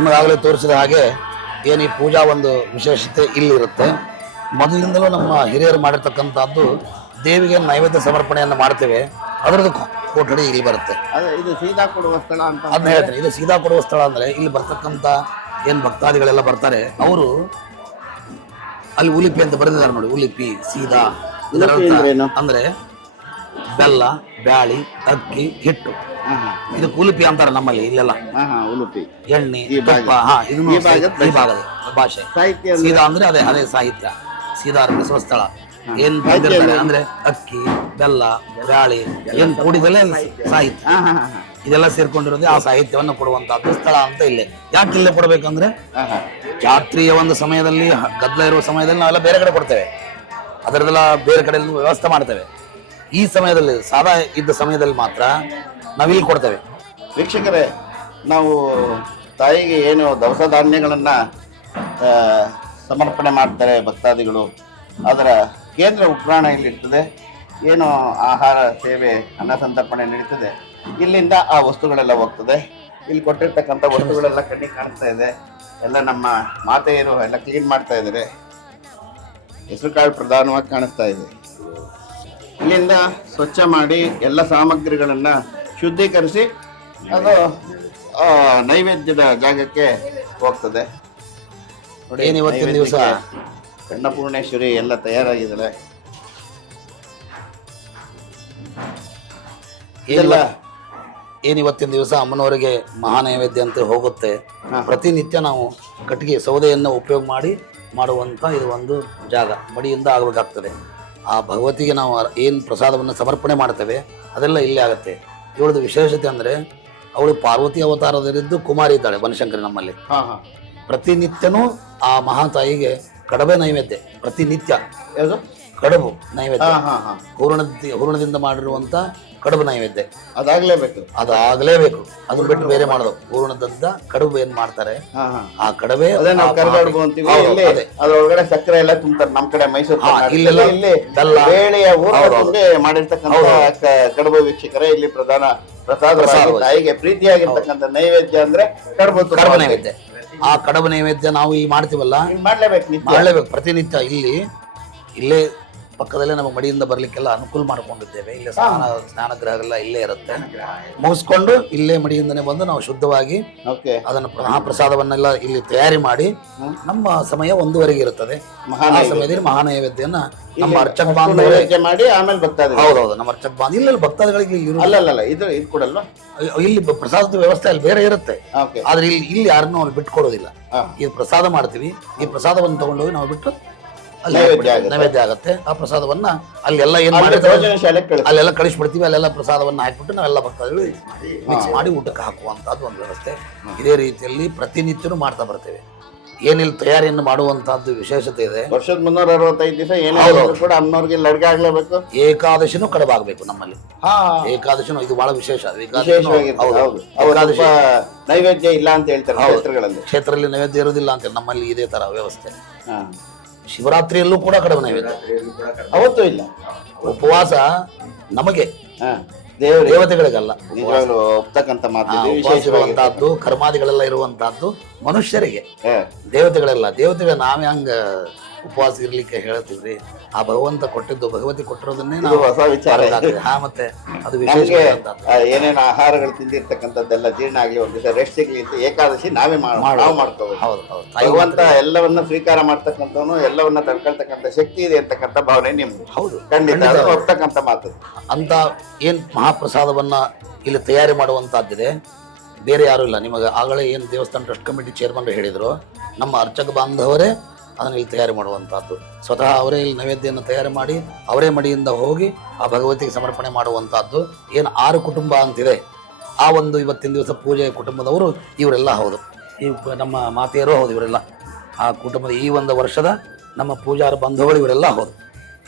ನಿಮಗಾಗಲೇ ತೋರಿಸಿದ ಹಾಗೆ ಏನು ಈ ಪೂಜಾ ಒಂದು ವಿಶೇಷತೆ ಇಲ್ಲಿರುತ್ತೆ. ಮೊದಲಿಂದಲೂ ನಮ್ಮ ಹಿರಿಯರು ಮಾಡಿರ್ತಕ್ಕಂಥದ್ದು ದೇವಿಗೆ ನೈವೇದ್ಯ ಸಮರ್ಪಣೆಯನ್ನು ಮಾಡ್ತೇವೆ. ಅದರದ್ದು ಕೊಠಡಿ ಇಲ್ಲಿ ಬರುತ್ತೆ. ಇದು ಸೀದಾ ಕೊಡುವ ಸ್ಥಳ ಅಂತ ಅದನ್ನ ಹೇಳ್ತೀನಿ. ಇದು ಸೀದಾ ಕೊಡುವ ಸ್ಥಳ ಅಂದರೆ ಇಲ್ಲಿ ಬರ್ತಕ್ಕಂಥ ಏನು ಭಕ್ತಾದಿಗಳೆಲ್ಲ ಬರ್ತಾರೆ, ಅವರು ಅಲ್ಲಿ ಉಲಿಪಿ ಅಂತ ಬರೆದಿದ್ದಾರೆ ನೋಡಿ. ಉಲಿಪಿ ಸೀದಾ ಅಂದ್ರೆ ಬೆಲ್ಲ, ಬ್ಯಾಳಿ, ಅಕ್ಕಿ, ಹಿಟ್ಟು. ಇದು ಉಲುಪಿ ಅಂತಾರೆ ನಮ್ಮಲ್ಲಿ. ಇಲ್ಲೆಲ್ಲ ಉಲುಪಿ, ಎಣ್ಣೆ, ತುಪ್ಪ. ಇದನ್ನು ಈ ಭಾಗದ ಭಾಷೆ. ಸೀದಾ ಅಂದ್ರೆ ಅದೇ ಸಾಹಿತ್ಯ. ಸೀದಾ ಅರ್ಪಿಸುವ ಸ್ಥಳ. ಏನ್ ಬಂದಿರ್ತಾರೆ ಅಂದ್ರೆ ಅಕ್ಕಿ, ಬೆಲ್ಲ, ಬ್ಯಾಳಿ ಏನ್ ಕೂಡಿದಲ್ಲೇ ಸಾಹಿತ್ಯ. ಇದೆಲ್ಲ ಸೇರ್ಕೊಂಡಿರೋದೇ ಆ ಸಾಹಿತ್ಯವನ್ನು ಕೊಡುವಂತಹದ್ದು ಸ್ಥಳ ಅಂತ ಇಲ್ಲೇ. ಯಾಕೆ ಇಲ್ಲೇ ಕೊಡ್ಬೇಕಂದ್ರೆ ಜಾತ್ರೆಯ ಒಂದು ಸಮಯದಲ್ಲಿ ಗದ್ದಲ ಇರುವ ಸಮಯದಲ್ಲಿ ನಾವೆಲ್ಲ ಬೇರೆ ಕಡೆ ಕೊಡ್ತೇವೆ. ಅದರದೆಲ್ಲ ಬೇರೆ ಕಡೆ ವ್ಯವಸ್ಥೆ ಮಾಡ್ತೇವೆ. ಈ ಸಮಯದಲ್ಲಿ ಸಾದಾ ಇದ್ದ ಸಮಯದಲ್ಲಿ ಮಾತ್ರ ನಾವಿಲ್ಲಿ ಕೊಡ್ತೇವೆ. ವೀಕ್ಷಕರೇ, ನಾವು ತಾಯಿಗೆ ಏನು ದವಸ ಧಾನ್ಯಗಳನ್ನ ಸಮರ್ಪಣೆ ಮಾಡ್ತಾರೆ ಭಕ್ತಾದಿಗಳು, ಅದರ ಕೇಂದ್ರ ಉಗ್ರಾಣ ಇಲ್ಲಿರ್ತದೆ. ಏನು ಆಹಾರ ಸೇವೆ ಅನ್ನ ಸಂತರ್ಪಣೆ ನಡೀತದೆ, ಇಲ್ಲಿಂದ ಆ ವಸ್ತುಗಳೆಲ್ಲ ಹೋಗ್ತದೆ. ಇಲ್ಲಿ ಕೊಟ್ಟಿರ್ತಕ್ಕಂಥ ವಸ್ತುಗಳೆಲ್ಲ ಕಣ್ಣಿಗೆ ಕಾಣಿಸ್ತಾ ಇದೆ. ಎಲ್ಲ ನಮ್ಮ ಮಾತೆಯರು ಎಲ್ಲ ಕ್ಲೀನ್ ಮಾಡ್ತಾ ಇದ್ದಾರೆ. ಹೆಸರು ಕಾಳು ಪ್ರಧಾನವಾಗಿ ಕಾಣಿಸ್ತಾ ಇದೆ. ಇಲ್ಲಿಂದ ಸ್ವಚ್ಛ ಮಾಡಿ ಎಲ್ಲ ಸಾಮಗ್ರಿಗಳನ್ನು ಶುದ್ಧೀಕರಿಸಿ ಅದು ನೈವೇದ್ಯದ ಜಾಗಕ್ಕೆ ಹೋಗ್ತದೆ. ನೋಡಿ, ಇವತ್ತಿನ ದಿವಸ ಅನ್ನಪೂರ್ಣೇಶ್ವರಿ ಎಲ್ಲ ತಯಾರಾಗಿದ್ದಾಳೆ. ಇವತ್ತಿನ ದಿವಸ ಅಮ್ಮನವರಿಗೆ ಮಹಾನೈವೇದ್ಯ ಅಂತ ಹೋಗುತ್ತೆ. ಪ್ರತಿನಿತ್ಯ ನಾವು ಕಟ್ಟಿಗೆ ಸೌದೆಯನ್ನು ಉಪಯೋಗ ಮಾಡುವಂಥ ಇದು ಒಂದು ಜಾಗ ಮಡಿಯಿಂದ ಆಗಬೇಕಾಗ್ತದೆ. ಆ ಭಗವತಿಗೆ ನಾವು ಏನು ಪ್ರಸಾದವನ್ನು ಸಮರ್ಪಣೆ ಮಾಡ್ತೇವೆ ಅದೆಲ್ಲ ಇಲ್ಲೇ ಆಗುತ್ತೆ. ಇವಳದು ವಿಶೇಷತೆ ಅಂದರೆ ಅವಳು ಪಾರ್ವತಿ ಅವತಾರದಲ್ಲಿದ್ದು ಕುಮಾರಿ ಇದ್ದಾಳೆ ಬನಶಂಕರಿ ನಮ್ಮಲ್ಲಿ. ಪ್ರತಿನಿತ್ಯನೂ ಆ ಮಹಾತಾಯಿಗೆ ಕಡಬೆ ನೈವೇದ್ಯ. ಪ್ರತಿನಿತ್ಯ ಯಾವುದು ಕಡುಬು ನೈವೇದ್ಯ, ಹೂರಣದಿಂದ ಮಾಡಿರುವಂತ ಕಡುಬು ನೈವೇದ್ಯ ಅದಾಗಲೇಬೇಕು. ಅದು ಬಿಟ್ಟು ಬೇರೆ ಮಾಡೋದು. ಹೂರಣದಿಂದ ಕಡುಬು ಏನ್ ಮಾಡ್ತಾರೆ ಆ ಕಡಬೆ ಅದರೊಳಗಡೆ ಸಕ್ಕರೆ ಎಲ್ಲ ತುಂಬ್ತಾರೆ. ನಮ್ ಕಡೆ ಮೈಸೂರು ಮಾಡಿರ್ತಕ್ಕಂಥ ಕಡುಬು ವೀಕ್ಷಕರೇ ಇಲ್ಲಿ ಪ್ರಧಾನ ಪ್ರಸಾದ. ತಾಯಿಗೆ ಪ್ರೀತಿಯಾಗಿರ್ತಕ್ಕಂಥ ನೈವೇದ್ಯ ಅಂದ್ರೆ ಕಡುಬು ನೈವೇದ್ಯ. ಆ ಕಡುಬು ನೈವೇದ್ಯ ನಾವು ಈ ಮಾಡ್ತೀವಲ್ಲ, ಮಾಡ್ಲೇಬೇಕು ಪ್ರತಿನಿತ್ಯ. ಇಲ್ಲೇ ಪಕ್ಕದಲ್ಲೇ ನಮ್ಮ ಮಡಿಯಿಂದ ಬರ್ಲಿಕ್ಕೆಲ್ಲ ಅನುಕೂಲ ಮಾಡ್ಕೊಂಡಿದ್ದೇವೆ. ಇಲ್ಲೇ ಸ್ನಾನಗೃಹಗಳೆಲ್ಲ ಇಲ್ಲೇ ಇರುತ್ತೆ. ಮುಗಿಸ್ಕೊಂಡು ಇಲ್ಲೇ ಮಡಿಯಿಂದನೇ ಬಂದು ನಾವು ಶುದ್ಧವಾಗಿ ಅದನ್ನ ಮಹಾಪ್ರಸಾದವನ್ನೆಲ್ಲ ಇಲ್ಲಿ ತಯಾರಿ ಮಾಡಿ ನಮ್ಮ ಸಮಯ 1:30 ಇರುತ್ತದೆ. ಆ ಸಮಯದಲ್ಲಿ ಮಹಾನೈವೇದ್ಯನ ನಮ್ಮ ಅರ್ಚಕ ಬಾಂಧವರೇ ಮಾಡಿ ಆಮೇಲೆ ಭಕ್ತಾದಿ. ಹೌದೌದು, ನಮ್ಮ ಅರ್ಚಕ ಬಾಂಧ ಇಲ್ಲಿ ಭಕ್ತಾದಿಗಳಿಗೆ ಇದು ಕೊಡಲ್ವಾ? ಇಲ್ಲಿ ಪ್ರಸಾದದ ವ್ಯವಸ್ಥೆ ಅಲ್ಲಿ ಬೇರೆ ಇರುತ್ತೆ. ಆದ್ರೆ ಇಲ್ಲಿ ಯಾರನ್ನೂ ಅಲ್ಲಿ ಬಿಟ್ಕೊಡೋದಿಲ್ಲ. ಈ ಪ್ರಸಾದ ಮಾಡ್ತೀವಿ. ಈ ಪ್ರಸಾದವನ್ನು ತಗೊಂಡೋಗಿ ನಾವು ಬಿಟ್ಟು ನೈವೇದ್ಯ ಆಗುತ್ತೆ. ಆ ಪ್ರಸಾದವನ್ನ ಅಲ್ಲೆಲ್ಲ ಏನ್ ಮಾಡಿರ್ತೀವಿ ಅಲ್ಲೆಲ್ಲ ಕಳಿಸ್ಬಿಡ್ತೀವಿ. ಅಲ್ಲೆಲ್ಲ ಪ್ರಸಾದವನ್ನ ಹಾಕ್ಬಿಟ್ಟು ನಾವೆಲ್ಲ ಭಕ್ತಾದಿಗಳು ಮಿಕ್ಸ್ ಮಾಡಿ ಊಟಕ್ಕೆ ಹಾಕುವಂತಹದ್ದು ಒಂದು ವ್ಯವಸ್ಥೆ. ಇದೇ ರೀತಿಯಲ್ಲಿ ಪ್ರತಿನಿತ್ಯನೂ ಮಾಡ್ತಾ ಬರ್ತೇವೆ. ಏನಿಲ್ಲ ತಯಾರಿಯನ್ನು ಮಾಡುವಂತಹದ್ದು ವಿಶೇಷತೆ ಇದೆ. ವರ್ಷದ 365 ದಿವಸ ಏನಾದ್ರು ಕೂಡ ಅಮ್ಮನವ್ರಿಗೆ ಅಡ್ಗೆ ಆಗ್ಲೇಬೇಕು. ಏಕಾದಶಿನೂ ಕಡಬಾಗಬೇಕು ನಮ್ಮಲ್ಲಿ. ಏಕಾದಶಿನೂ ಇದು ಬಹಳ ವಿಶೇಷ. ನೈವೇದ್ಯ ಇಲ್ಲ ಅಂತ ಹೇಳ್ತಾರೆ ಕ್ಷೇತ್ರದಲ್ಲಿ ನೈವೇದ್ಯ ಇರುವುದಿಲ್ಲ ಅಂತ. ನಮ್ಮಲ್ಲಿ ಇದೇ ತರ ವ್ಯವಸ್ಥೆ. ಶಿವರಾತ್ರಿಯಲ್ಲೂ ಕೂಡ ಕಡುಬು ನೈವೇದ್ಯ ಅವತ್ತು ಇಲ್ಲ. ಉಪವಾಸ ನಮಗೆ ದೇವತೆಗಳಿಗಲ್ಲ. ಒಪ್ತಕ್ಕಂಥ ಮಾತು ಇರುವಂತಹದ್ದು. ಕರ್ಮಾದಿಗಳೆಲ್ಲ ಇರುವಂತಹದ್ದು ಮನುಷ್ಯರಿಗೆ. ದೇವತೆಗಳು ನಾವೇ ಹಂಗ ಉಪವಾಸ ಇರ್ಲಿಕ್ಕೆ ಹೇಳ್ತೀವ್ರಿ. ಆ ಭಗವಂತ ಕೊಟ್ಟಿದ್ದು ಭಗವತಿ ಕೊಟ್ಟಿರೋದನ್ನೇ ನಾವು ಹೊಸ ವಿಚಾರ. ಮತ್ತೆ ಅದು ವಿಶೇಷ. ಏನೇನು ಆಹಾರಗಳು ತಿಂದಿರ್ತಕ್ಕಂಥದ್ದೆಲ್ಲ ಜೀರ್ಣ ಆಗ್ಲಿ, ಒಂದ್ ದಿವಸ ರೆಸ್ಟ್ ಸಿಗ್ಲಿ ಅಂತ ಏಕಾದಶಿ ನಾವೇ ಮಾಡ್ಕೋಬೇಕು. ಭಗವಂತ ಎಲ್ಲವನ್ನ ಸ್ವೀಕಾರ ಮಾಡ್ತಕ್ಕಂಥವನು, ಎಲ್ಲವನ್ನ ತಡ್ಕೊಳ್ತಕ್ಕಂಥ ಶಕ್ತಿ ಇದೆ ಅಂತಕ್ಕಂಥ ಭಾವನೆ ನಿಮ್ದು. ಹೌದು, ಖಂಡಿತ ಒಪ್ತಕ್ಕಂಥ ಮಾತು. ಅಂತ ಏನ್ ಮಹಾಪ್ರಸಾದವನ್ನ ಇಲ್ಲಿ ತಯಾರಿ ಮಾಡುವಂತಹದ್ದಿದೆ. ಬೇರೆ ಯಾರು ಇಲ್ಲ. ನಿಮಗೆ ಆಗಲೇ ಏನು ದೇವಸ್ಥಾನ ಟ್ರಸ್ಟ್ ಕಮಿಟಿ ಚೇರ್ಮನ್ ಹೇಳಿದ್ರು, ನಮ್ಮ ಅರ್ಚಕ ಬಾಂಧವರೇ ಅದನ್ನು ಇಲ್ಲಿ ತಯಾರಿ ಮಾಡುವಂತಹದ್ದು. ಸ್ವತಃ ಅವರೇ ಇಲ್ಲಿ ನೈವೇದ್ಯವನ್ನು ತಯಾರಿ ಮಾಡಿ ಅವರೇ ಮಡಿಯಿಂದ ಹೋಗಿ ಆ ಭಗವತಿಗೆ ಸಮರ್ಪಣೆ ಮಾಡುವಂತಹದ್ದು. ಏನು 6 ಕುಟುಂಬ ಅಂತಿದೆ, ಆ ಒಂದು ಇವತ್ತಿನ ದಿವಸ ಪೂಜೆ ಕುಟುಂಬದವರು ಇವರೆಲ್ಲ ಹೌದು. ಈ ನಮ್ಮ ಮಾತೆಯರು ಹೌದು. ಇವರೆಲ್ಲ ಆ ಕುಟುಂಬದ ಈ ಒಂದು ವರ್ಷದ ನಮ್ಮ ಪೂಜಾರ ಬಂಧುಗಳು ಇವರೆಲ್ಲ ಹೌದು.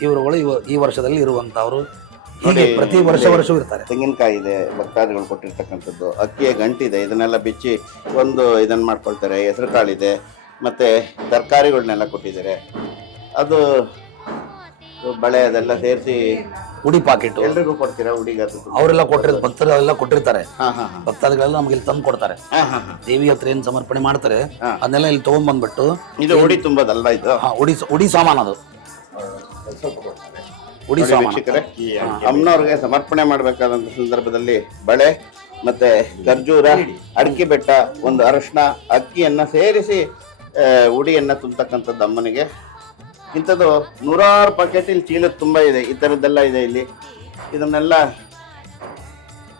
ಇವರುಗಳು ಈ ವರ್ಷದಲ್ಲಿ ಇರುವಂತಹವರು. ಹೀಗೆ ಪ್ರತಿ ವರ್ಷವೂ ಇರ್ತಾರೆ. ತೆಂಗಿನಕಾಯಿ ಇದೆ, ಭಕ್ತಾದಿಗಳು ಕೊಟ್ಟಿರ್ತಕ್ಕಂಥದ್ದು. ಅಕ್ಕಿಯ ಗಂಟಿದೆ, ಇದನ್ನೆಲ್ಲ ಬಿಚ್ಚಿ ಒಂದು ಇದನ್ನ ಮಾಡ್ಕೊಳ್ತಾರೆ. ಹೆಸರು ಕಾಳಿದೆ, ಮತ್ತೆ ತರಕಾರಿಗಳನ್ನೆಲ್ಲ ಕೊಟ್ಟಿದ್ದಾರೆ. ಅದು ಬಳೆ ಅದೆಲ್ಲ ಸೇರಿಸಿ ಉಡಿ ಪಾಕೆಟ್ ಎಲ್ರಿಗೂ ಕೊಡ್ತೀರಾ ಹುಡಿಗ? ಅವರೆಲ್ಲ ಕೊಟ್ಟಿರ್ತಾರೆ, ಭಕ್ತರು ಎಲ್ಲ ಕೊಟ್ಟಿರ್ತಾರೆ. ಹಾ ಹಾ ಹಾ ಭಕ್ತಾದಿಗಳೆಲ್ಲ ನಮ್ಗೆ ಇಲ್ಲಿ ತಂದು ಕೊಡ್ತಾರೆ. ಹಾ ಹಾ ಹಾ. ದೇವಿ ಹತ್ರ ಏನ್ ಸಮರ್ಪಣೆ ಮಾಡ್ತಾರೆ ಅದನ್ನೆಲ್ಲ ಇಲ್ಲಿ ತಗೊಂಡ್ಬಂದ್ಬಿಟ್ಟು ಇದು ಹುಡಿ ತುಂಬದಲ್ವಾ ಇದು? ಉಡಿ ಸಾಮಾನು ಅದು, ಉಡಿ ಸಾಮಾನು. ವೀಕ್ಷಕರೇ, ಅಮ್ಮನವ್ರಿಗೆ ಸಮರ್ಪಣೆ ಮಾಡಬೇಕಾದಂತ ಸಂದರ್ಭದಲ್ಲಿ ಬಳೆ ಮತ್ತೆ ಖರ್ಜೂರ, ಅಡಿಕೆ ಬೆಟ್ಟ, ಒಂದು ಅರಶಿನ, ಅಕ್ಕಿಯನ್ನ ಸೇರಿಸಿ ಉಡಿಯನ್ನ ತುಂಬತಕ್ಕಂಥದ್ದು ಅಮ್ಮನಿಗೆ. ಇಂಥದ್ದು 100 ಪ್ಯಾಕೆಟ್ ಇಲ್ಲಿ ಚೀಲದ ತುಂಬ ಇದೆ. ಈ ಥರದ್ದೆಲ್ಲ ಇದೆ ಇಲ್ಲಿ. ಇದನ್ನೆಲ್ಲ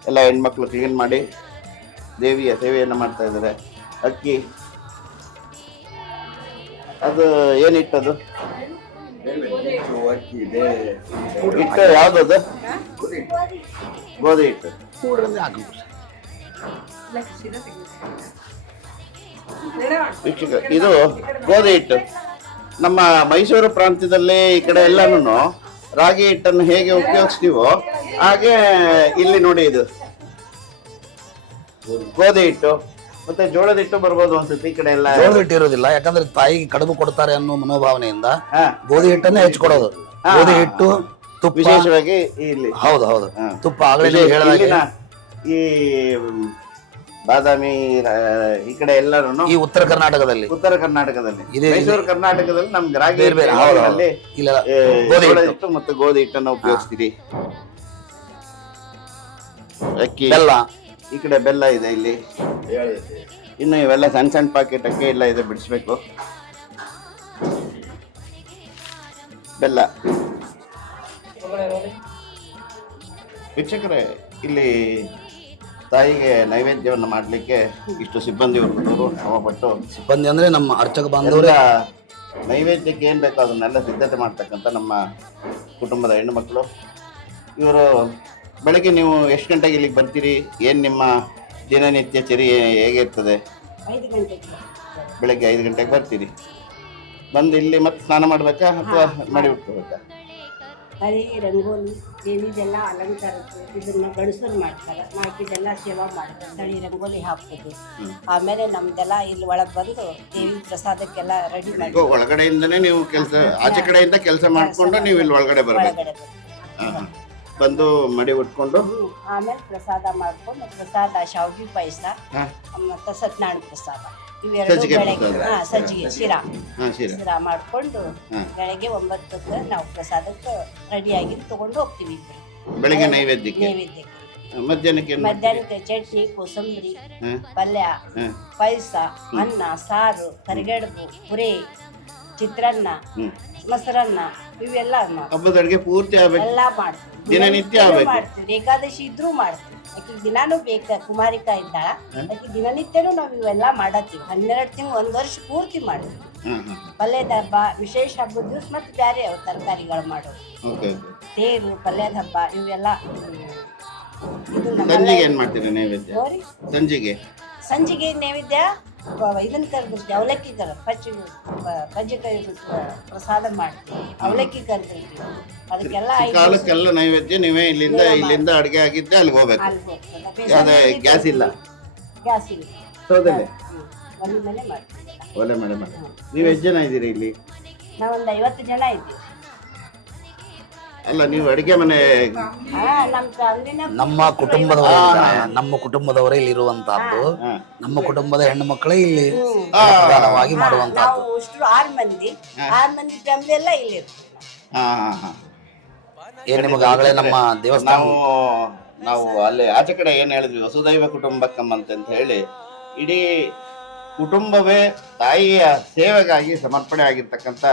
ಎಲ್ಲ ಹೆಣ್ಮಕ್ಳು ಕ್ಲೀನ್ ಮಾಡಿ ದೇವಿಯ ಸೇವೆಯನ್ನು ಮಾಡ್ತಾ ಇದ್ದಾರೆ. ಅಕ್ಕಿ ಅದು ಏನಿಟ್ಟದು ಹಿಟ್ಟು ಯಾವ್ದದು? ಗೋಧಿ ಹಿಟ್ಟು. ವೀಕ್ಷಕ, ಇದು ಗೋಧಿ ಹಿಟ್ಟು. ನಮ್ಮ ಮೈಸೂರು ಪ್ರಾಂತ್ಯದಲ್ಲಿ ಈ ಕಡೆ ಎಲ್ಲಾನು ರಾಗಿ ಹಿಟ್ಟನ್ನು ಹೇಗೆ ಉಪಯೋಗಿಸ್ತೀವೋ ಹಾಗೆ ಇಲ್ಲಿ ನೋಡಿ ಇದು ಗೋಧಿ ಹಿಟ್ಟು. ಮತ್ತೆ ಜೋಳದ ಹಿಟ್ಟು ಬರ್ಬೋದು ಅನ್ಸುತ್ತೆ ಈ ಕಡೆ ಎಲ್ಲ. ಜೋಳದ ಹಿಟ್ಟು ಇರೋದಿಲ್ಲ, ಯಾಕಂದ್ರೆ ತಾಯಿಗೆ ಕಡುಬು ಕೊಡ್ತಾರೆ ಅನ್ನೋ ಮನೋಭಾವನೆಯಿಂದ ಹಾ, ಗೋಧಿ ಹಿಟ್ಟನ್ನೇ ಹೆಚ್ಚಿಕೊಡೋದು. ಗೋಧಿ ಹಿಟ್ಟು, ತುಪ್ಪ. ವಿಶೇಷವಾಗಿ ಇಲ್ಲಿ ಹೌದು ಹೌದು, ತುಪ್ಪ. ಆಗಲೇ ಹೇಳಿದಾಗೆ ಈ ಬಾದಾಮಿ ಈ ಕಡೆ ಎಲ್ಲರೂ ಈ ಉತ್ತರ ಕರ್ನಾಟಕದಲ್ಲಿ, ಉತ್ತರ ಕರ್ನಾಟಕದಲ್ಲಿ, ಇದೆ. ಮೈಸೂರು ಕರ್ನಾಟಕದಲ್ಲಿ ನಮ್ಗೆ ರಾಗಿ ಬೇರೆ ಬೇರೆ. ಹೌದು ಹೌದು. ಅಲ್ಲಿ ಇಲ್ಲ ಗೋಧಿ ಹಿಟ್ಟು ಮತ್ತು ಗೋಧಿ ಹಿಟ್ಟನ್ನು ಉಪಯೋಗಿಸ್ತೀರಿ. ಅಕ್ಕಿ, ಬೆಲ್ಲ. ಈ ಕಡೆ ಬೆಲ್ಲ ಇದೆ ಇಲ್ಲಿ. ಇನ್ನು ಇವೆಲ್ಲ ಸಣ್ಣ ಸಣ್ಣ ಪ್ಯಾಕೆಟ್ ಅಕ್ಕಿ ಎಲ್ಲ ಇದೆ, ಬಿಡಿಸ್ಬೇಕು. ಬೆಲ್ಲ. ವೀಕ್ಷಕರೇ, ಇಲ್ಲಿ ತಾಯಿಗೆ ನೈವೇದ್ಯವನ್ನು ಮಾಡಲಿಕ್ಕೆ ಇಷ್ಟು ಸಿಬ್ಬಂದಿ ವರ್ಗದವರು ಶ್ರಮಪಟ್ಟು, ಸಿಬ್ಬಂದಿ ಅಂದ್ರೆ ನಮ್ಮ ಅರ್ಚಕ ಬಾಂಧವರೇ, ನೈವೇದ್ಯಕ್ಕೆ ಏನು ಬೇಕೋ ಅದನ್ನೆಲ್ಲ ಸಿದ್ಧತೆ ಮಾಡ್ತಕ್ಕಂಥ ನಮ್ಮ ಕುಟುಂಬದ ಹೆಣ್ಣು ಮಕ್ಕಳು. ಇವರು ಬೆಳಗ್ಗೆ ನೀವು ಎಷ್ಟು ಗಂಟೆಗೆ ಇಲ್ಲಿಗೆ ಬರ್ತೀರಿ? ಏನು ನಿಮ್ಮ ದಿನನಿತ್ಯ ಚರಿ ಹೇಗಿರ್ತದೆ? 5 ಗಂಟೆಗೆ ಬೆಳಗ್ಗೆ 5 ಗಂಟೆಗೆ ಬರ್ತೀರಿ. ಬಂದು ಇಲ್ಲಿ ಮತ್ತೆ ಸ್ನಾನ ಮಾಡಬೇಕಾ ಅಥವಾ ಮಾಡಿ ಬಿಟ್ಕೋಬೇಕಾ? ಹಳಿ ರಂಗೋಲಿ ದೇವಿದೆಲ್ಲ ಅಲಂಕಾರಕ್ಕೆ ಇದನ್ನ ಗಂಡಸರು ಮಾಡ್ತಾರೆ. ನಾಲ್ಕಿದೆಲ್ಲ ಸೇವಾ ಮಾಡ್ತಾರೆ. ತಳಿ ರಂಗೋಲಿ ಹಾಕೋದು. ಆಮೇಲೆ ನಮ್ದೆಲ್ಲ ಇಲ್ಲಿ ಒಳಗೆ ಬಂದು ದೇವಿ ಪ್ರಸಾದಕ್ಕೆಲ್ಲ ರೆಡಿ ಮಾಡಿ ಒಳಗಡೆಯಿಂದನೇ ನೀವು ಕೆಲಸ, ಆಚೆ ಕಡೆಯಿಂದ ಕೆಲಸ ಮಾಡಿಕೊಂಡು ನೀವು ಇಲ್ಲಿ ಒಳಗಡೆ ಬರಬೇಕು. ಒಳಗಡೆ ಬರ್ತೀವಿ. ಬಂದು ಮಡಿ ಉಟ್ಕೊಂಡು ಆಮೇಲೆ ಪ್ರಸಾದ ಮಾಡ್ಕೊಂಡು, ಪ್ರಸಾದ ಶಾವಿಗೆ ಪಾಯಸ ಮತ್ತು ಸತ್ಯನಾರಾಯಣ ಪ್ರಸಾದ ಇವೆರಡು ಸಜ್ಜಿಗೆ ಬೆಳಗ್ಗೆ ಪ್ರಸಾದ. ಸಜ್ಜಿಗೆ ಶಿರಾ ಶಿರಾ ಶಿರಾ ಮಾಡಿಕೊಂಡು ಬೆಳಗ್ಗೆ 9ಕ್ಕೆ ನಾವು ಪ್ರಸಾದಕ್ಕೆ ರೆಡಿಯಾಗಿ ತಗೊಂಡು ಹೋಗ್ತೀವಿ. ಬೆಳಿಗ್ಗೆ ನೈವೇದ್ಯಕ್ಕೆ. ನೈವೇದ್ಯಕ್ಕೆ ಮಧ್ಯಾಹ್ನಕ್ಕೆ ಮಧ್ಯಾಹ್ನಕ್ಕೆ ಚಟ್ನಿ, ಕೋಸಂಬರಿ, ಪಲ್ಯ, ಪಾಯಸ, ಅನ್ನ, ಸಾರು, ಕರಿಗಡುಬು, ಪುರಿ, ಚಿತ್ರಾನ್ನ, ಮೊಸರನ್ನ ಇವೆಲ್ಲ ಹಬ್ಬದ ಅಡುಗೆ ಪೂರ್ತಿ ಆಗ್ಬೇಕು. ಎಲ್ಲ ಮಾಡ್ತೀವಿ. ದಿನನಿತ್ಯ ಆಗ್ಬೇಕು. ಮಾಡ್ತೀವಿ. ಏಕಾದಶಿ ಇದ್ರೂ ಮಾಡ್ತೀವಿ. ಆಕೆ ದಿನಾನು ಬೇಕ, ಕುಮಾರಿಕಾ ಇದ್ದಾಳ, ಆಕೆ ದಿನನಿತ್ಯನೂ ನಾವು ಇವೆಲ್ಲ ಮಾಡತ್ತೀವಿ. 12 ತಿಂಗಳು 1 ವರ್ಷ ಪೂರ್ತಿ ಮಾಡ್ತೀವಿ. ಪಲ್ಯದ ಹಬ್ಬ, ವಿಶೇಷ ಹಬ್ಬದ ದಿವಸ ಮತ್ತೆ ಬೇರೆ ತರಕಾರಿಗಳು ಮಾಡೋದು. ತೇರು, ಪಲ್ಯದ ಹಬ್ಬ ಇವೆಲ್ಲ. ಸಂಜೆಗೆ ಏನ್ ಮಾಡ್ತೀರಾ ನೈವೇದ್ಯ? ಸಂಜೆಗೆ ನೈವೇದ್ಯ ಇದನ್ನ ಕರೆದಿರ್ತೀವಿ, ಅವಲಕ್ಕಿ ಕಜ್ಜಿಕಾಯಿ ಪ್ರಸಾದ ಮಾಡ್ತೀವಿ. ಅವಲಕ್ಕಿ ಕರೆದಿರ್ತೀವಿ. ಅದಕ್ಕೆಲ್ಲ ಕಾಲಕ್ಕೆಲ್ಲ ನೈವೇದ್ಯ ನೀವೇ ಇಲ್ಲಿಂದ ಅಡುಗೆ ಆಗಿದ್ದೆ ಅಲ್ಲಿಗೆ ಹೋಗ್ಬೇಕು. ಗ್ಯಾಸ್ ಇಲ್ಲ? ಗ್ಯಾಸ್ ಇಲ್ಲ, ಸೌದೆಲೆ ಒಲೆ ಮೇಲೆ ಮಾಡ್ತೀವಿ. ಒಲೆ ಮೇಲೆ ಮಾಡಿ. ನೀವು ಎಷ್ಟು ಜನ ಇದ್ದೀರಿ ಇಲ್ಲಿ? ನಾವೊಂದು 50 ಜನ ಇದ್ದೀವಿ. ಅಲ್ಲ, ನೀವು ಅಡಿಗೆ ಮನೆ ನಮ್ಮ ಕುಟುಂಬದವರೇ ಇಲ್ಲಿ ಇರುವಂತಹದ್ದು. ನಮ್ಮ ಕುಟುಂಬದ ಹೆಣ್ಣು ಮಕ್ಕಳೇ ಇಲ್ಲಿ ಪ್ರಧಾನವಾಗಿ ಮಾಡುವಂತಹದ್ದು. ನಾವು ಅಷ್ಟು 6 ಮಂದಿ ಫ್ಯಾಮಿಲಿ ಎಲ್ಲ ಇಲ್ಲಿ ಇರ್ತೀವಿ. ಏನ್ ನಿಮಗೆ ಆಗಲೇ ನಮ್ಮ ದೇವಸ್ಥಾನ ನಾವು ಅಲ್ಲಿ ಆಚೆ ಕಡೆ ಏನ್ ಹೇಳಿದ್ವಿ, ವಸುದೈವ ಕುಟುಂಬಕಂ ಅಂತ ಹೇಳಿ ಇಡೀ ಕುಟುಂಬವೇ ತಾಯಿಯ ಸೇವೆಗಾಗಿ ಸಮರ್ಪಣೆ ಆಗಿರ್ತಕ್ಕಂಥ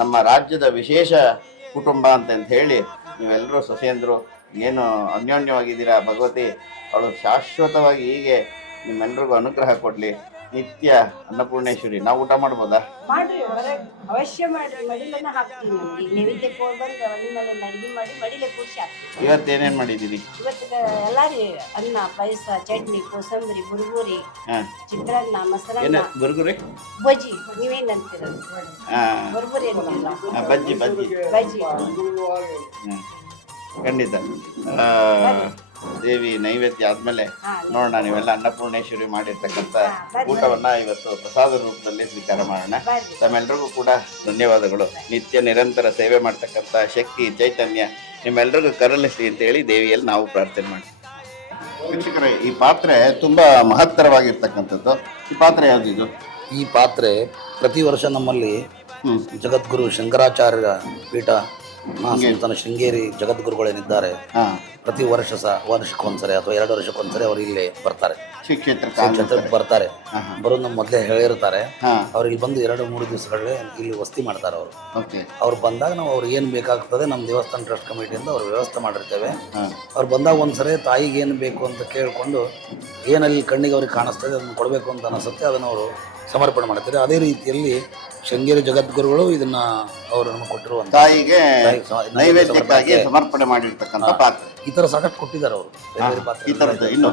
ನಮ್ಮ ರಾಜ್ಯದ ವಿಶೇಷ ಕುಟುಂಬ ಅಂತ ಹೇಳಿ ನೀವೆಲ್ಲರೂ ಸೊಸೆಯಂದರು ಏನು ಅನ್ಯೋನ್ಯವಾಗಿದ್ದೀರಾ. ಭಗವತಿ ಅವಳು ಶಾಶ್ವತವಾಗಿ ಹೀಗೆ ನಿಮ್ಮೆಲ್ಲರಿಗೂ ಅನುಗ್ರಹ ಕೊಡ್ಲಿ. ನಿತ್ಯ ಅನ್ನಪೂರ್ಣೇಶ್ವರಿ. ನಾವು ಊಟ ಮಾಡ್ಬೋದಾ? ಮಾಡ್ರಿ, ಅವಶ್ಯ ಮಾಡ್ರಿ. ಮಡಿಲನ್ನ ಹಾಕ್ತೀವಿ. ನಮ್ಗೆ ನೈವೇದ್ಯಕ್ಕೆ ಹೋಗಿ ಬಂದು ಮಡಿಲಲ್ಲಿ ಅಡಿಗೆ ಮಾಡಿ ಮಡಿಲೆ ಕೂರ್ಸಿ ಹಾಕ್ತೀವಿ. ಇವತ್ತೇನೇನ್ ಮಾಡಿದ್ದೀರಿ? ಇವತ್ತಿಗೆ ಎಲ್ಲ ರೀ, ಅನ್ನ, ಪಾಯಸ, ಚಟ್ನಿ, ಕೋಸಂಬರಿ, ಬುರುಗುರಿ, ಚಿತ್ರಾನ್ನ, ಮೊಸರನ್ನ, ಬುರುಗುರಿ, ಬಜ್ಜಿ. ನೀವೇನ್ ಅಂತೀರ? ಬುರುಗುರಿ ಅಂತೀರ? ಬಜ್ಜಿ. ಬಜ್ಜಿ. ಖಂಡಿತ. ದೇವಿ ನೈವೇದ್ಯ ಆದ್ಮೇಲೆ ನೋಡೋಣ, ನೀವೆಲ್ಲ ಅನ್ನಪೂರ್ಣೇಶ್ವರಿ ಮಾಡಿರ್ತಕ್ಕಂಥ ಊಟವನ್ನ ಇವತ್ತು ಪ್ರಸಾದ ರೂಪದಲ್ಲಿ ಸ್ವೀಕಾರ ಮಾಡೋಣ. ತಮ್ಮೆಲ್ಲರಿಗೂ ಕೂಡ ಧನ್ಯವಾದಗಳು. ನಿತ್ಯ ನಿರಂತರ ಸೇವೆ ಮಾಡ್ತಕ್ಕಂಥ ಶಕ್ತಿ, ಚೈತನ್ಯ ನಿಮ್ಮೆಲ್ಲರಿಗೂ ಕರುಣಿಸಲಿ ಅಂತ ಹೇಳಿ ದೇವಿಯಲ್ಲಿ ನಾವು ಪ್ರಾರ್ಥನೆ ಮಾಡ್ತೀವಿ. ವೀಕ್ಷಕರೇ, ಈ ಪಾತ್ರೆ ತುಂಬಾ ಮಹತ್ತರವಾಗಿರ್ತಕ್ಕಂಥದ್ದು. ಈ ಪಾತ್ರೆ ಯಾವ್ದಿದು? ಈ ಪಾತ್ರೆ ಪ್ರತಿ ವರ್ಷ ನಮ್ಮಲ್ಲಿ ಜಗದ್ಗುರು ಶಂಕರಾಚಾರ್ಯ ಪೀಠ ಮಹಾಸಂತನ ಶೃಂಗೇರಿ ಜಗದ್ಗುರುಗಳೇನಿದ್ದಾರೆ ಹಾ, ಪ್ರತಿ ವರ್ಷಕ್ಕೊಂದ್ಸರಿ ಅಥವಾ 2 ವರ್ಷಕ್ಕೊಂದ್ಸರಿ ಅವರು ಇಲ್ಲಿ ಬರ್ತಾರೆ, ಶ್ರೀ ಕ್ಷೇತ್ರಕ್ಕೆ ಕ್ಷೇತ್ರಕ್ಕೆ ಬರ್ತಾರೆ. ಬರೋದು ನಮ್ಮ ಮೊದಲೇ ಹೇಳಿರ್ತಾರೆ. ಹಾ, ಅವ್ರು ಇಲ್ಲಿ ಬಂದು 2-3 ದಿವಸಗಳೇ ಇಲ್ಲಿ ವಸತಿ ಮಾಡ್ತಾರೆ. ಅವರು ಓಕೆ. ಅವ್ರು ಬಂದಾಗ ನಾವು ಅವ್ರಿಗೆ ಏನು ಬೇಕಾಗ್ತದೆ ನಮ್ಮ ದೇವಸ್ಥಾನ ಟ್ರಸ್ಟ್ ಕಮಿಟಿಯಿಂದ ಅವ್ರು ವ್ಯವಸ್ಥೆ ಮಾಡಿರ್ತೇವೆ. ಹಾ, ಅವ್ರು ಬಂದಾಗ ಒಂದ್ಸರಿ ತಾಯಿಗೆ ಏನು ಬೇಕು ಅಂತ ಕೇಳಿಕೊಂಡು ಏನಲ್ಲಿ ಕಣ್ಣಿಗೆ ಅವ್ರಿಗೆ ಕಾಣಿಸ್ತದೆ ಅದನ್ನು ಕೊಡಬೇಕು ಅಂತ ಅನಿಸುತ್ತೆ, ಅದನ್ನು ಅವರು ಸಮರ್ಪಣೆ ಮಾಡ್ತಾರೆ. ಅದೇ ರೀತಿಯಲ್ಲಿ ಶೃಂಗೇರಿ ಜಗದ್ಗುರುಗಳು ಇದನ್ನ ಅವರು ನಮಗೆ ಕೊಟ್ಟಿರುವಂಥ ತಾಯಿಗೆ ನೈವೇದ್ಯಕ್ಕಾಗಿ ಸಮರ್ಪಣೆ ಮಾಡಿರ್ತಕ್ಕಂಥ ಪಾತ್ರೆ. ಈ ಥರ ಸಾಕಷ್ಟು ಕೊಟ್ಟಿದ್ದಾರೆ ಅವರು. ಬೇರೆ ಬೇರೆ ಈ ಥರದ್ದು ಇನ್ನೂ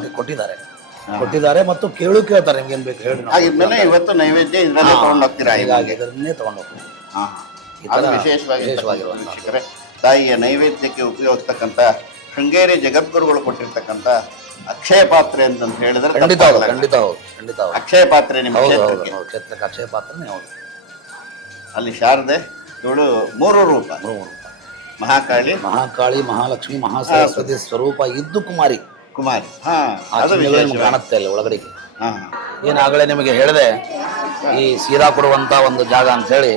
ಕೊಟ್ಟಿದ್ದಾರೆ ಮತ್ತು ಕೇಳ್ತಾರೆ ನಿಮ್ಗೆ ಏನು ಬೇಕು ಹೇಳಿ. ಆಗಿದ್ಮೇಲೆ ಇವತ್ತು ನೈವೇದ್ಯ ಇದರಲ್ಲೇ ತಗೊಂಡು ಹೋಗ್ತೀರಾ? ಹೀಗಾಗಿ ಇದನ್ನೇ ತಗೊಂಡು ಹೋಗ್ತೀವಿ. ಅದು ವಿಶೇಷವಾಗಿರ್ತಕ್ಕಂಥ ತಾಯಿಯ ನೈವೇದ್ಯಕ್ಕೆ ಉಪಯೋಗಿಸ್ತಕ್ಕಂಥ ಶೃಂಗೇರಿ ಜಗದ್ಗುರುಗಳು ಕೊಟ್ಟಿರ್ತಕ್ಕಂಥ ಅಕ್ಷಯ ಪಾತ್ರೆ ಅಂತ ಹೇಳಿದ್ರೆ ಖಂಡಿತ ಹೌದು. ಅಕ್ಷಯ ಪಾತ್ರೆ ನಿಮ್ಮ ಕ್ಷೇತ್ರಕ್ಕೆ. ಕ್ಷೇತ್ರಕ್ಕೆ ಅಕ್ಷಯ ಪಾತ್ರನೇ ಹೌದು. ಅಲ್ಲಿ ಶಾರದೆ ಇವಳು 3 ರೂಪ, ಮಹಾಕಾಳಿ, ಮಹಾಲಕ್ಷ್ಮಿ, ಮಹಾಸರಸ್ವತಿ ಸ್ವರೂಪ ಇದ್ದು ಕುಮಾರಿ. ಹಾ, ಅದು ಕಾಣುತ್ತೆ ಅಲ್ಲಿ ಒಳಗಡೆಗೆ. ಹಾ, ಏನಾಗಲೇ ನಿಮಗೆ ಹೇಳಿದೆ ಈ ಸೀದಾ ಕೊಡುವಂತ ಒಂದು ಜಾಗ ಅಂತ ಹೇಳಿ.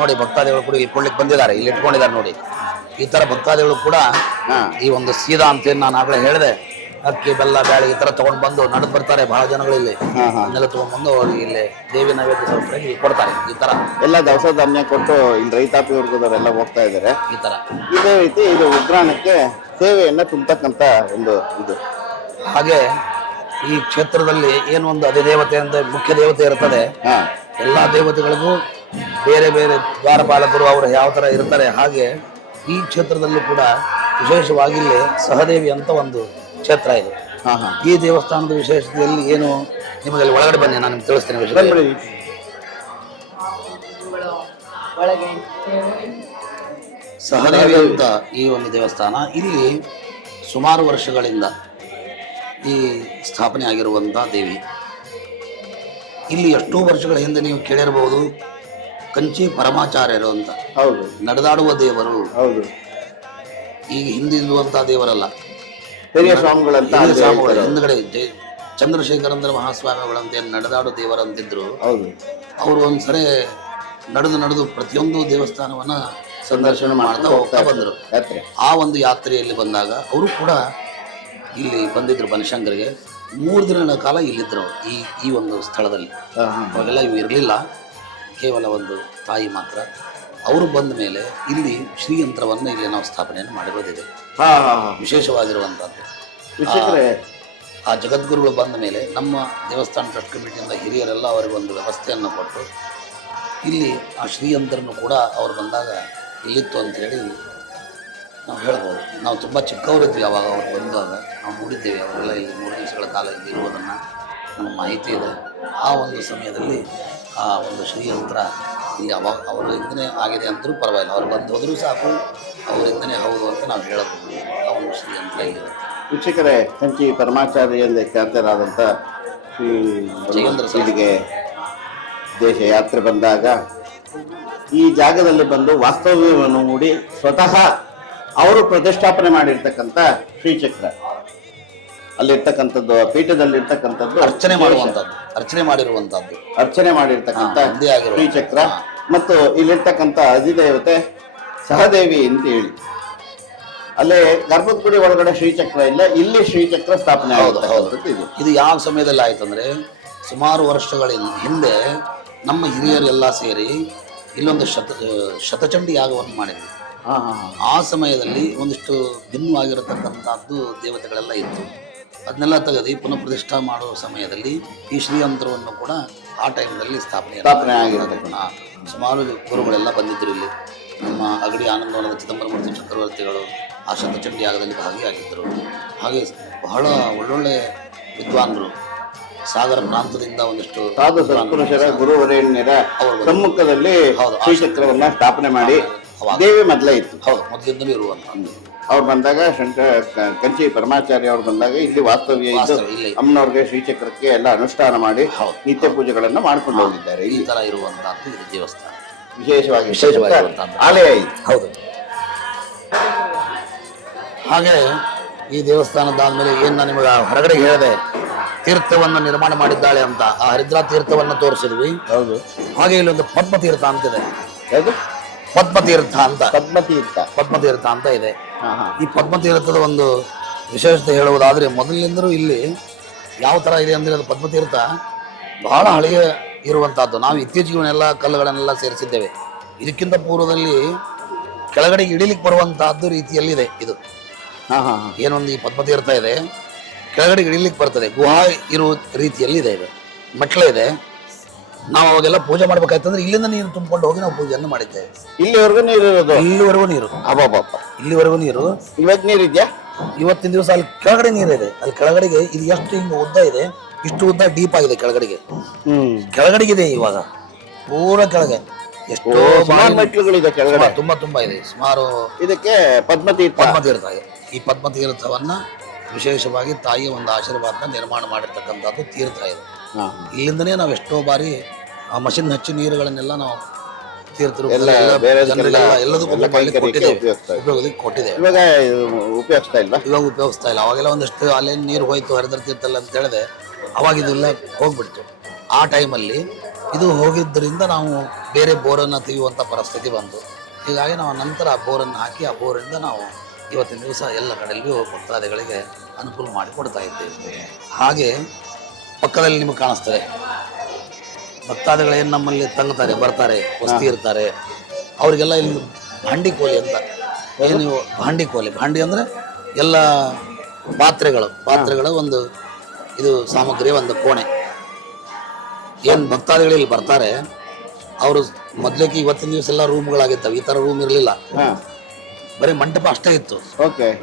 ನೋಡಿ ಭಕ್ತಾದಿಗಳು ಕೂಡ ಇಲ್ಲಿ ಕೊಡ್ಲಿಕ್ಕೆ ಬಂದಿದ್ದಾರೆ, ಇಲ್ಲಿ ಇಟ್ಕೊಂಡಿದ್ದಾರೆ ನೋಡಿ. ಈ ತರ ಭಕ್ತಾದಿಗಳು ಕೂಡ ಈ ಒಂದು ಸೀದಾ ಅಂತ ನಾನು ಆಗಲೇ ಹೇಳಿದೆ, ಅಕ್ಕಿ ಬೆಲ್ಲ ಬ್ಯಾಳಿ ಈ ತರ ತಗೊಂಡ್ ಬಂದು ನಡೆದು ಬರ್ತಾರೆ. ಬಹಳ ಜನಗಳು ಇಲ್ಲಿ ಅದನ್ನೆಲ್ಲ ತಗೊಂಡ್ ಬಂದು ಅವ್ರಿಗೆ ಇಲ್ಲಿ ದೇವಿ ನೈವೇದ್ಯ ಸಮರ್ಪಣೆಗೆ ಕೊಡ್ತಾರೆ. ಈ ತರ ಎಲ್ಲ ದವಸ ಧಾನ್ಯ ಕೊಟ್ಟು ಇಲ್ಲಿ ರೈತಾಪಿ ವರ್ಗದವರೆಲ್ಲ ಹೋಗ್ತಾ ಇದ್ದಾರೆ. ಈ ತರ ಇದೇ ರೀತಿ ಇದು ಉಗ್ರಾಣಕ್ಕೆ ಸೇವೆಯನ್ನ ತುಂಬತಕ್ಕಂತ ಒಂದು ಇದು. ಹಾಗೆ ಈ ಕ್ಷೇತ್ರದಲ್ಲಿ ಏನು ಒಂದು ಅಧಿದೇವತೆ ಅಂತ ಮುಖ್ಯ ದೇವತೆ ಇರ್ತದೆ. ಎಲ್ಲಾ ದೇವತೆಗಳಿಗೂ ಬೇರೆ ಬೇರೆ ದ್ವಾರಪಾಲಕರು ಅವರು ಯಾವ ತರ ಇರ್ತಾರೆ. ಹಾಗೆ ಈ ಕ್ಷೇತ್ರದಲ್ಲೂ ಕೂಡ ವಿಶೇಷವಾಗಿ ಇಲ್ಲಿ ಸಹದೇವಿ ಅಂತ ಒಂದು ಕ್ಷೇತ್ರ ಇದೆ. ಈ ದೇವಸ್ಥಾನದ ವಿಶೇಷತೆಯಲ್ಲಿ ಏನು ನಿಮಗೆ ಅಲ್ಲಿ ಒಳಗಡೆ ಬನ್ನಿ, ನಾನು ನಿಮ್ಗೆ ತಿಳಿಸ್ತೇನೆ. ಸಹದೇವಿ ಅಂತ ಈ ಒಂದು ದೇವಸ್ಥಾನ ಇಲ್ಲಿ ಸುಮಾರು ವರ್ಷಗಳಿಂದ ಈ ಸ್ಥಾಪನೆ ಆಗಿರುವಂಥ ದೇವಿ. ಇಲ್ಲಿ ಎಷ್ಟೋ ವರ್ಷಗಳ ಹಿಂದೆ ನೀವು ಕೇಳಿರಬಹುದು ಕಂಚಿ ಪರಮಾಚಾರ್ಯರು ಅಂತ. ಹೌದು, ನಡೆದಾಡುವ ದೇವರು. ಹೌದು, ಈಗ ಹಿಂದಿರುವಂತಹ ದೇವರಲ್ಲ, ಹಿರಿಯ ಸ್ವಾಮಿಗಳಂತ ಹಿಂದ್ಗಡೆ ಚಂದ್ರಶೇಖರೇಂದ್ರ ಮಹಾಸ್ವಾಮಿಗಳಂತ ಏನು ನಡೆದಾಡೋ ದೇವರಂತಿದ್ರು. ಹೌದು, ಅವರು ಒಂದ್ಸರಿ ನಡೆದು ಪ್ರತಿಯೊಂದು ದೇವಸ್ಥಾನವನ್ನ ಸಂದರ್ಶನ ಮಾಡ್ತಾ ಹೋಗ್ತಾ ಬಂದರು. ಆ ಒಂದು ಯಾತ್ರೆಯಲ್ಲಿ ಬಂದಾಗ ಅವರು ಕೂಡ ಇಲ್ಲಿ ಬಂದಿದ್ರು ಬನಶಂಕರಿಗೆ. 3 ದಿನಗಳ ಕಾಲ ಇಲ್ಲಿದ್ರು ಈ ಒಂದು ಸ್ಥಳದಲ್ಲಿ. ಅವಾಗೆಲ್ಲ ಇವು ಇರಲಿಲ್ಲ, ಕೇವಲ ಒಂದು ತಾಯಿ ಮಾತ್ರ. ಅವರು ಬಂದ ಮೇಲೆ ಇಲ್ಲಿ ಶ್ರೀಯಂತ್ರವನ್ನು ಇಲ್ಲಿ ನಾವು ಸ್ಥಾಪನೆಯನ್ನು ಮಾಡಿರೋದಿದೆ. ವಿಶೇಷವಾಗಿರುವಂಥದ್ದು. ಆ ಜಗದ್ಗುರುಗಳು ಬಂದ ಮೇಲೆ ನಮ್ಮ ದೇವಸ್ಥಾನ ಟ್ರಸ್ಟ್ ಕಮಿಟಿಯಿಂದ ಹಿರಿಯರೆಲ್ಲ ಅವರಿಗೆ ಒಂದು ವ್ಯವಸ್ಥೆಯನ್ನು ಕೊಟ್ಟು ಇಲ್ಲಿ ಆ ಶ್ರೀಯಂತ್ರನ್ನು ಕೂಡ ಅವ್ರು ಬಂದಾಗ ಇಲ್ಲಿತ್ತು ಅಂಥೇಳಿ ನಾವು ಹೇಳ್ಬೋದು. ನಾವು ತುಂಬ ಚಿಕ್ಕವರಿದ್ವಿ ಆವಾಗ ಅವ್ರು ಬಂದಾಗ ನಾವು ನೋಡಿದ್ದೇವೆ. ಅವರೆಲ್ಲ ಇಲ್ಲಿ 3 ದಿವಸಗಳ ಕಾಲ ಇಲ್ಲಿ ಇರುವುದನ್ನು ನಮಗೆ ಮಾಹಿತಿ ಇದೆ. ಆ ಒಂದು ಸಮಯದಲ್ಲಿ ಆ ಒಂದು ಶ್ರೀಯಂತ್ರ ಇಲ್ಲಿ ಅವಾಗ ಅವರಿಂದನೇ ಆಗಿದೆ ಅಂದರೂ ಪರವಾಗಿಲ್ಲ, ಅವ್ರು ಬಂದು ಹೋದರೂ ಸಾಕು ಅವರಿಂದನೇ ಹೌದು ಅಂತ ನಾವು ಹೇಳಬಹುದು. ಆ ಒಂದು ಶ್ರೀಯಂತ್ರ ಇಲ್ಲಿದೆ. ವೀಕ್ಷಕರೇ, ಕಂಚಿ ಪರಮಾಚಾರ್ಯ ಎಂದೇ ಖ್ಯಾತರಾದಂಥ ಶ್ರೀ ಇಲ್ಲಿಗೆ ದೇಶ ಯಾತ್ರೆ ಬಂದಾಗ ಈ ಜಾಗದಲ್ಲಿ ಬಂದು ವಾಸ್ತವ್ಯವನ್ನು ಹೂಡಿ ಸ್ವತಃ ಅವರು ಪ್ರತಿಷ್ಠಾಪನೆ ಮಾಡಿರ್ತಕ್ಕಂಥ ಶ್ರೀಚಕ್ರ, ಅಲ್ಲಿರ್ತಕ್ಕಂಥದ್ದು ಪೀಠದಲ್ಲಿರ್ತಕ್ಕಂಥದ್ದು ಅರ್ಚನೆ ಮಾಡಿರ್ತಕ್ಕಂಥ ಶ್ರೀಚಕ್ರ ಮತ್ತು ಇಲ್ಲಿರ್ತಕ್ಕಂಥ ಅಧಿದೇವತೆ ಸಹದೇವಿ ಅಂತ ಹೇಳಿ. ಅಲ್ಲೇ ಗರ್ಭದ ಗುಡಿ ಒಳಗಡೆ ಶ್ರೀಚಕ್ರ ಇಲ್ಲ, ಇಲ್ಲಿ ಶ್ರೀಚಕ್ರ ಸ್ಥಾಪನೆ ಆಗುತ್ತೆ. ಇದು ಯಾವ ಸಮಯದಲ್ಲಿ ಆಯ್ತು ಅಂದ್ರೆ ಸುಮಾರು ವರ್ಷಗಳ ಹಿಂದೆ ನಮ್ಮ ಹಿರಿಯರೆಲ್ಲ ಸೇರಿ ಇಲ್ಲೊಂದು ಶತಚಂಡಿ ಯಾಗವನ್ನು ಮಾಡಿದ್ವಿ. ಆ ಸಮಯದಲ್ಲಿ ಒಂದಿಷ್ಟು ಭಿನ್ನವಾಗಿರತಕ್ಕಂಥದ್ದು ದೇವತೆಗಳೆಲ್ಲ ಇತ್ತು. ಅದನ್ನೆಲ್ಲ ತೆಗೆದು ಪುನಃ ಪ್ರತಿಷ್ಠಾ ಮಾಡುವ ಸಮಯದಲ್ಲಿ ಈ ಶ್ರೀಯಂತ್ರವನ್ನು ಕೂಡ ಆ ಟೈಮ್ನಲ್ಲಿ ಸ್ಥಾಪನೆ ಆಗಿರತಕ್ಕಂಥ ಸುಮಾರು ಗುರುಗಳೆಲ್ಲ ಬಂದಿದ್ದರು. ಇಲ್ಲಿ ನಮ್ಮ ಅಗಡಿ ಆನಂದವನದ ಚಿದಂಬರಮೂರ್ತಿ ಚಕ್ರವರ್ತಿಗಳು ಆ ಶತಚಂಡಿ ಯಾಗದಲ್ಲಿ ಭಾಗಿಯಾಗಿದ್ದರು. ಹಾಗೆ ಬಹಳ ಒಳ್ಳೊಳ್ಳೆ ವಿದ್ವಾನ್ರು ಸಾಗರ ಪ್ರಾಂತದಿಂದ ಒಂದಿಷ್ಟು ಸಾಧು ಸತ್ಪುರುಷರ ಗುರುವರೇಣ್ಯರ ಸಮ್ಮುಖದಲ್ಲಿ ಶ್ರೀಚಕ್ರವನ್ನ ಸ್ಥಾಪನೆ ಮಾಡಿ ದೇವಿ ಮೊದಲೇ ಇತ್ತು. ಹೌದು, ಮೊದಲಿಂದಲೂ ಇರುವಂತ. ಅವ್ರು ಬಂದಾಗ ಕಂಚಿ ಪರಮಾಚಾರ್ಯ ಅವ್ರು ಬಂದಾಗ ಇಲ್ಲಿ ವಾಸ್ತವ್ಯ ಇದ್ದು ಅಮ್ಮನವ್ರಿಗೆ ಶ್ರೀಚಕ್ರಕ್ಕೆ ಎಲ್ಲ ಅನುಷ್ಠಾನ ಮಾಡಿ ನಿತ್ಯ ಪೂಜೆಗಳನ್ನ ಮಾಡ್ಕೊಂಡು ಹೋಗಿದ್ದಾರೆ. ಈ ತರ ಇರುವಂತಹದ್ದು ಇದು ದೇವಸ್ಥಾನ, ವಿಶೇಷವಾಗಿ ಆಲಯ ಇದೆ. ಹೌದು. ಹಾಗೆ ಈ ದೇವಸ್ಥಾನದಾದ್ಮೇಲೆ ಏನು ನಾನು ನಿಮಗೆ ಹೊರಗಡೆ ಹೇಳಿದೆ ತೀರ್ಥವನ್ನು ನಿರ್ಮಾಣ ಮಾಡಿದ್ದಾಳೆ ಅಂತ, ಆ ಹರಿದ್ರಾ ತೀರ್ಥವನ್ನು ತೋರಿಸಿದ್ವಿ. ಹೌದು. ಹಾಗೆ ಇಲ್ಲೊಂದು ಪದ್ಮತೀರ್ಥ ಅಂತಿದೆ. ಯಾವುದು? ಪದ್ಮತೀರ್ಥ ಅಂತ. ಪದ್ಮತೀರ್ಥ ಅಂತ ಇದೆ. ಈ ಪದ್ಮತೀರ್ಥದ ಒಂದು ವಿಶೇಷತೆ ಹೇಳುವುದಾದ್ರೆ ಮೊದಲಿನಿಂದಲೂ ಇಲ್ಲಿ ಯಾವ ತರ ಇದೆ ಅಂದ್ರೆ ಅದು ಪದ್ಮತೀರ್ಥ ಬಹಳ ಹಳೆಯ ಇರುವಂತಹದ್ದು. ನಾವು ಇತ್ತೀಚೆಗೆ ಎಲ್ಲ ಕಲ್ಲುಗಳನ್ನೆಲ್ಲ ಸೇರಿಸಿದ್ದೇವೆ. ಇದಕ್ಕಿಂತ ಪೂರ್ವದಲ್ಲಿ ಕೆಳಗಡೆಗೆ ಇಳಿಲಿಕ್ಕೆ ಬರುವಂತಹದ್ದು ರೀತಿಯಲ್ಲಿದೆ ಇದು. ಏನೊಂದು ಈ ಪದ್ಮತೀರ್ಥ ಇದೆ, ಕೆಳಗಡೆಗೆ ಇಳಿಲಿಕ್ಕೆ ಬರ್ತದೆ, ಗುಹಾ ಇರುವ ರೀತಿಯಲ್ಲಿ ಇದೆ. ಇದು ಮೆಟ್ಲ ಇದೆ. ನಾವು ಅವಾಗೆಲ್ಲ ಪೂಜೆ ಮಾಡ್ಬೇಕಾಯ್ತಂದ್ರೆ ಇಲ್ಲಿಂದ ನೀರು ತುಂಬಿಕೊಂಡು ಹೋಗಿ ನಾವು ಪೂಜೆಯನ್ನು ಮಾಡಿದ್ದೇವೆ. ಇಲ್ಲಿವರೆಗೂ ನೀರು ಇರೋದು? ಇಲ್ಲಿವರೆಗೂ ನೀರು. ಇಲ್ಲಿವರೆಗೂ ನೀರು. ಇವತ್ತು ನೀರು ಇದೆಯಾ? ಇವತ್ತಿನ ದಿವಸ ಅಲ್ಲಿ ಕೆಳಗಡೆ ನೀರಿದೆ. ಅಲ್ಲಿ ಕೆಳಗಡೆಗೆ ಇದು ಎಷ್ಟು ಹಿಂಗ ಉದ್ದ ಇದೆ, ಇಷ್ಟು ಉದ್ದ ಡೀಪ್ ಆಗಿದೆ ಕೆಳಗಡೆಗೆ. ಕೆಳಗಡೆಗಿದೆ ಇವಾಗ ಪೂರ ಕೆಳಗೆ ಎಷ್ಟೋ ಮೆಟ್ಲುಗಳಿದೆ ಕೆಳಗಡೆ. ತುಂಬಾ ಇದೆ. ಸುಮಾರು ಇದಕ್ಕೆ ಪದ್ಮತೀರ್ಥ ಇದೆ. ಈ ಪದ್ಮತೀರ್ಥವನ್ನ ವಿಶೇಷವಾಗಿ ತಾಯಿಯ ಒಂದು ಆಶೀರ್ವಾದನ ನಿರ್ಮಾಣ ಮಾಡಿರ್ತಕ್ಕಂಥದ್ದು ತೀರ್ಥ ಇದು. ಇಲ್ಲಿಂದನೇ ನಾವು ಎಷ್ಟೋ ಬಾರಿ ಆ ಮಷಿನ್ ಹಚ್ಚಿ ನೀರುಗಳನ್ನೆಲ್ಲ ನಾವು ತೀರ್ಥರು ಎಲ್ಲದಕ್ಕೂ ಕೊಟ್ಟಿದ್ದೇವೆ. ಇವಾಗ ಉಪಯೋಗಿಸ್ತಾ ಇಲ್ಲ. ಅವಾಗೆಲ್ಲ ಒಂದಷ್ಟು ಅಲ್ಲೇ ನೀರು ಹೋಯ್ತು ಹರಿದ್ರ ತೀರ್ಥಲ್ಲ ಅಂತ ಹೇಳಿದೆ. ಅವಾಗ ಇದೆಲ್ಲ ಹೋಗ್ಬಿಡ್ತು. ಆ ಟೈಮಲ್ಲಿ ಇದು ಹೋಗಿದ್ದರಿಂದ ನಾವು ಬೇರೆ ಬೋರನ್ನು ತೆಗೆಯುವಂಥ ಪರಿಸ್ಥಿತಿ ಬಂತು. ಹೀಗಾಗಿ ನಾವು ನಂತರ ಆ ಬೋರನ್ನು ಹಾಕಿ ಆ ಬೋರಿಂದ ನಾವು ಇವತ್ತಿನ ದಿವಸ ಎಲ್ಲ ಕಡೆಯಲ್ಲಿಯೂ ಭಕ್ತಾದಿಗಳಿಗೆ ಅನುಕೂಲ ಮಾಡಿ ಕೊಡ್ತಾ ಇದ್ದೇವೆ. ಹಾಗೆ ಪಕ್ಕದಲ್ಲಿ ನಿಮಗೆ ಕಾಣಿಸ್ತದೆ ಭಕ್ತಾದಿಗಳೇನು ನಮ್ಮಲ್ಲಿ ತಂಗ್ತಾರೆ, ಬರ್ತಾರೆ, ವಸ್ತಿ ಇರ್ತಾರೆ, ಅವರಿಗೆಲ್ಲ ಇಲ್ಲಿ ಭಾಂಡಿ ಕೋಲಿ ಅಂತ ಏನು ಭಾಂಡಿ ಕೋಲಿ. ಭಾಂಡಿ ಅಂದರೆ ಎಲ್ಲ ಪಾತ್ರೆಗಳ ಒಂದು ಇದು ಸಾಮಗ್ರಿ ಒಂದು ಕೋಣೆ. ಏನು ಭಕ್ತಾದಿಗಳು ಇಲ್ಲಿ ಬರ್ತಾರೆ ಅವರು ಮೊದಲಿಗೆ ಇವತ್ತಿನ ದಿವಸ ಎಲ್ಲ ರೂಮ್ಗಳಾಗಿರ್ತವೆ. ಈ ಥರ ರೂಮ್ ಇರಲಿಲ್ಲ, ಬರೀ ಮಂಟಪ ಅಷ್ಟೇ ಇತ್ತು.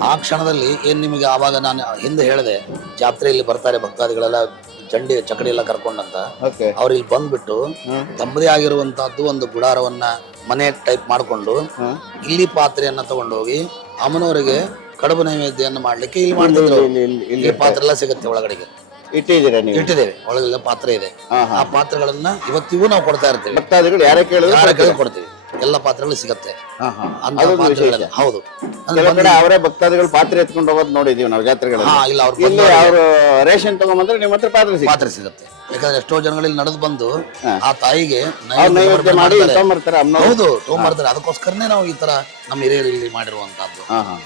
ಆ ಕ್ಷಣದಲ್ಲಿ ಏನು ನಿಮಗೆ ಆವಾಗ ನಾನು ಹಿಂದೆ ಹೇಳಿದೆ, ಜಾತ್ರೆಯಲ್ಲಿ ಬರ್ತಾರೆ ಭಕ್ತಾದಿಗಳೆಲ್ಲ ಚಕಡಿ ಎಲ್ಲ ಕರ್ಕೊಂಡಂತ, ಅವ್ರು ಇಲ್ಲಿ ಬಂದ್ಬಿಟ್ಟು ತಮ್ಮದೇ ಆಗಿರುವಂತಹದ್ದು ಒಂದು ಗುಡಾರವನ್ನ ಮನೆ ಟೈಪ್ ಮಾಡಿಕೊಂಡು ಇಲ್ಲಿ ಪಾತ್ರೆಯನ್ನ ತಗೊಂಡೋಗಿ ಅಮ್ಮನವರಿಗೆ ಕಡುಬು ನೈವೇದ್ಯವನ್ನು ಮಾಡ್ಲಿಕ್ಕೆ ಇಲ್ಲಿ ಮಾಡ್ತಿದ್ರು. ಇಲ್ಲಿ ಪಾತ್ರೆ ಎಲ್ಲ ಸಿಗುತ್ತೆ ಒಳಗಡೆಗೆ ಇಟ್ಟಿದ್ದೇವೆ. ಒಳಗೆಲ್ಲ ಪಾತ್ರೆ ಇದೆ. ಆ ಪಾತ್ರೆಗಳನ್ನ ಇವತ್ತಿಗೂ ನಾವು ಕೊಡ್ತಾ ಇರ್ತೇವೆ. ಭಕ್ತಾದಿಗಳು ಯಾರೇ ಕೇಳಿದ್ರು ಕೊಡ್ತೀವಿ. ಎಲ್ಲ ಪಾತ್ರೆಗಳು ಸಿಗತ್ತೆ. ಹೌದು. ಅವರೇ ಭಕ್ತಾದಿಗಳು ಪಾತ್ರೆ ಎತ್ಕೊಂಡು ಹೋಗೋದು ನೋಡಿದೀವಿ ನಾವು ಜಾತ್ರೆಗಳಲ್ಲಿ. ಅವರು ರೇಷನ್ ತಗೊಂಡ್ಬಂದ್ರೆ ನಿಮ್ಮ ಹತ್ರ ಪಾತ್ರೆ ಸಿಗುತ್ತೆ. ಯಾಕಂದ್ರೆ ಎಷ್ಟೋ ಜನಗಳಲ್ಲಿ ನಡೆದು ಬಂದು ಆ ತಾಯಿಗೆ ಹೌದು ತಗೊಂಡ್ಬರ್ತಾರೆ. ಅದಕ್ಕೋಸ್ಕರನೇ ನಾವು ಈ ತರ ನಮ್ಮ ಹಿರಿಯರು ಇಲ್ಲಿ ಮಾಡಿರುವಂತಹದ್ದು.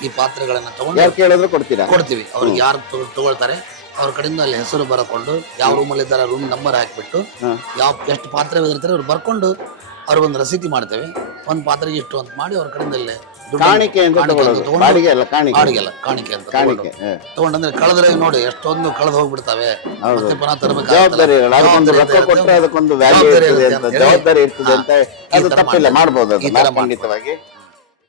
ಈ ಪಾತ್ರೆಗಳನ್ನ ತಗೊಂಡು ಕೊಡ್ತೀವಿ. ಅವ್ರಿಗೆ ಯಾರು ತಗೊಳ್ತಾರೆ ಅವ್ರ ಕಡೆಯಿಂದ ಅಲ್ಲಿ ಹೆಸರು ಬರಕೊಂಡು ಯಾವ ರೂಮಲ್ಲಿ ಇದ್ದಾರೆ ರೂಮ್ ನಂಬರ್ ಹಾಕ್ಬಿಟ್ಟು ಎಷ್ಟು ಪಾತ್ರೆ ಇರ್ತಾರೆ ಅವ್ರು ಬರ್ಕೊಂಡು ಅವ್ರಿಗೊಂದು ರಸೀತಿ ಮಾಡ್ತೇವೆ. ಒಂದು ಪಾತ್ರೆಗೆ ಇಷ್ಟು ಅಂತ ಮಾಡಿ ಅವ್ರ ಕಡೆಯಿಂದ ಇಲ್ಲೇ ಕಾಣಿಕೆ ಅಂತ ತಗೊಂಡಂದ್ರೆ ಕಳೆದ್ರೆ ನೋಡಿ ಎಷ್ಟೊಂದು ಕಳೆದು ಹೋಗ್ಬಿಡ್ತಾವೆ. ಮತ್ತೆ ಪುನಃ ಜವಾಬ್ದಾರಿ ಇರ್ತದೆ ಅಂತ.